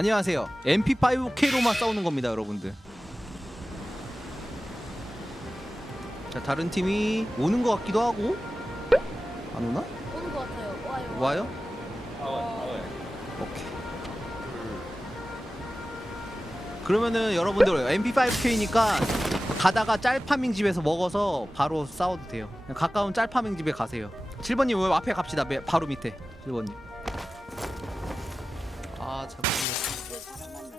안녕하세요. MP5K로만 싸우는 겁니다, 여러분들. 자, 다른 팀이 오는 것 같기도 하고 안 오나? 오는 것 같아요. 와요. 와요? 어, 오케이. 그러면은 여러분들 MP5K니까 가다가 짤파밍 집에서 먹어서 바로 싸워도 돼요. 그냥 가까운 짤파밍 집에 가세요. 7번님 왜 앞에 갑시다. 매- 바로 밑에 7번님. 아 잠깐만. 네, 사람 만나.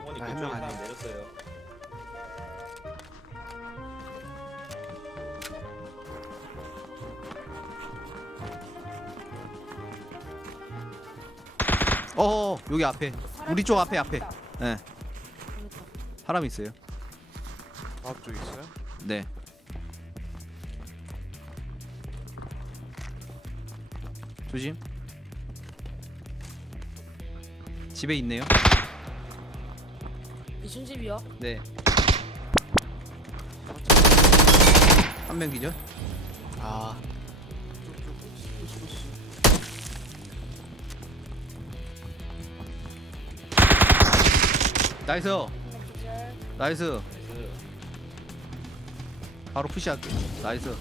어머니 아, 그쪽에 한명 사람 아니에요. 내렸어요. 어 여기 앞에 우리 쪽 앞에 앞에. 예. 사람 있어요. 앞쪽에 있어요? 네. 조심. 집에 있네요. 이순 집이요? 네. 한 명 기절. 아. 나이스. 나이스. 그 바로 푸시할게. 나이스.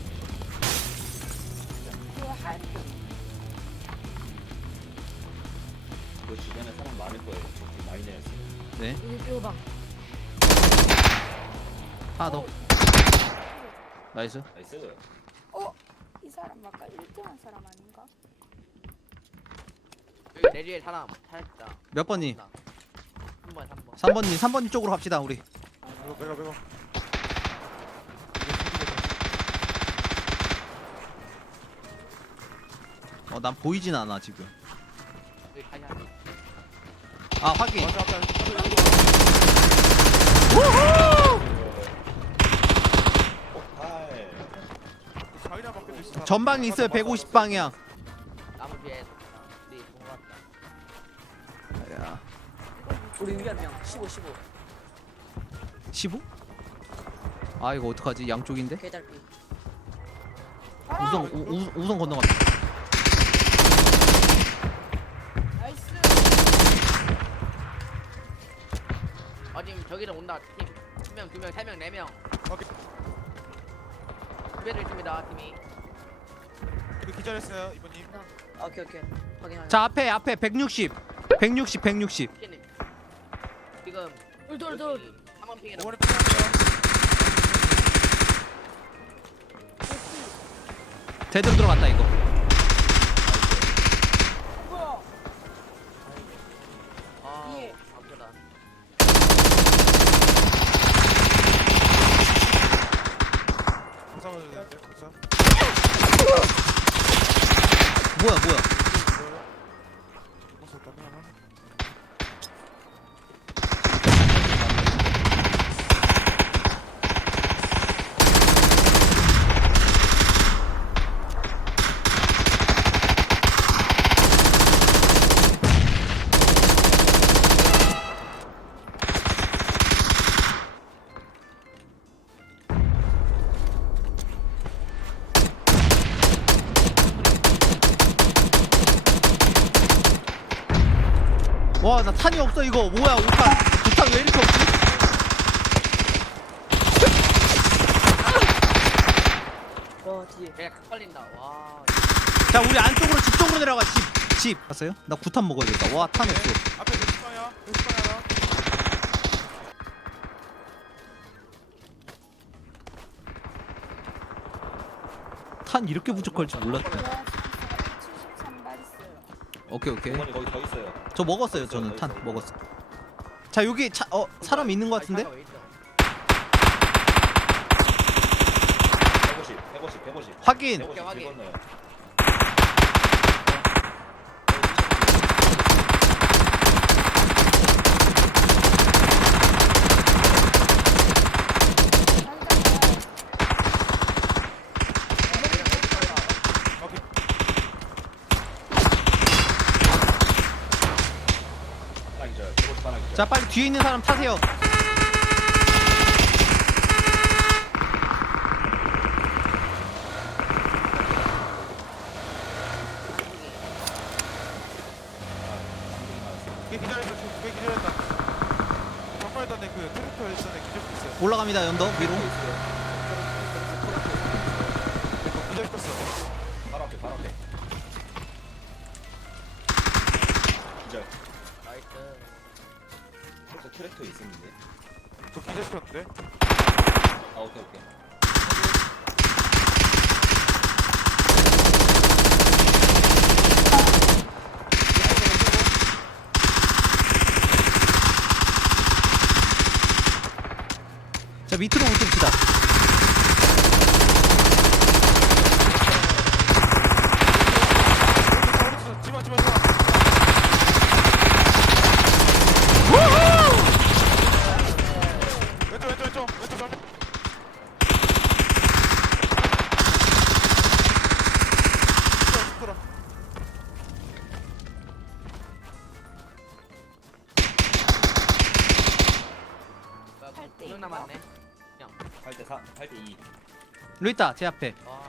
많을 거예요. 저기 많이 내렸어요. 네. 여기 뼈방. 하나 더. 나이스. 나이스. 어? 이 사람 아까 1등한 사람 아닌가? 여기 내리에 사람 살았다. 몇 번이? 3번 3번. 3번님, 3번님 쪽으로 갑시다, 우리. 이거 빼가 빼가 어, 난 보이진 않아, 지금. 여기 다시 한 번. 아, 확인. 맞아 앞에 폭발. 자기장 밖에도 있어 전방에 있어요, 150방향. 나무 뒤에 우리 같다. 야, 우리 위한 명 15, 15 15? 아, 이거 어떡하지? 양쪽인데? 개달피 우선, 우, 우, 우선 건너갑니다. 저기는 온다. 팀. 한 명, 두 명, 세 명, 네 명. 오케이. 두 배도 있습니다. 팀이. 이거 기절했어요 이번님 아, 오케이 오케이 확인하자 자, 앞에, 앞에 160. 160, 160. 피는 지금 돌돌돌. 3번 핑이라. 어머니 빼세요 제대로 들어갔다, 이거. 나 탄이 없어, 이거. 뭐야, 5탄. 5탄 왜 이렇게 없지? 와 뒤에 내가 각 걸린다. 와. 자, 우리 안쪽으로, 집 쪽으로 내려가, 집. 집. 봤어요? 나 9탄 먹어야겠다. 와, 탄 없어. 앞에 110방이야 110방이 하나 탄 이렇게 부족할 줄 몰랐다. 와, 73발 있어요. 오케이, 오케이. 어머니 거기 더 있어요. 저 먹었어요, 저는 탄. 먹었어. 자, 여기 차, 어, 사람 있는 것 같은데? 아니, 차가 왜 있어? 150, 150, 150. 확인. 150 확인. 건너요. 오케이 하나 기절. 150 하나 기절. 자, 빨리 뒤에 있는 사람 타세요. 기절 기절했다. 그 트랙터 일선에 기절도 있어요. 올라갑니다 연덕 위로. 그 트랙터 있었는데? 그 기절 떴는데? 아 오케이 오케이. 자 밑으로 붙읍 2 루이타 제 앞에. 와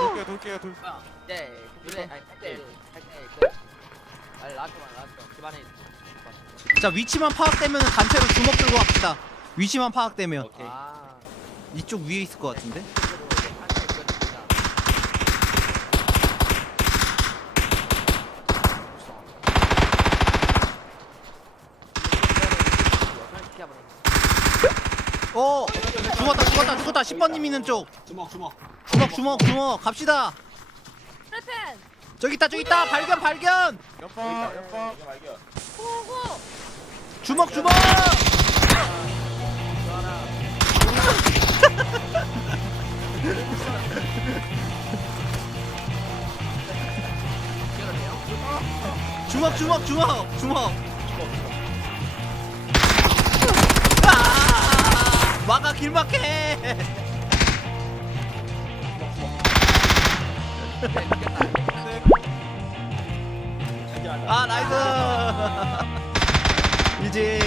돌게요 돌게요 돌. 네 그래 아니 할때 할때 그 아니 라스트만 라스트 집안에 있어 자 위치만 파악되면 단체로 주먹 들고 갑시다. 위치만 파악되면. 오케이 아 이쪽 위에 있을 것 같은데 이쪽으로 이제 한대 이거 진짜 어 죽었다 죽었다 죽었다. 10번님 있는 쪽. 주먹 주먹. 주먹 주먹 주먹. 갑시다. 프레펜 저기 있다 저기 있다. 발견 발견. 이거 발견 고고 주먹 주먹. 주먹 주먹 주먹 주먹 막아 길막해. 아 나이스. 이제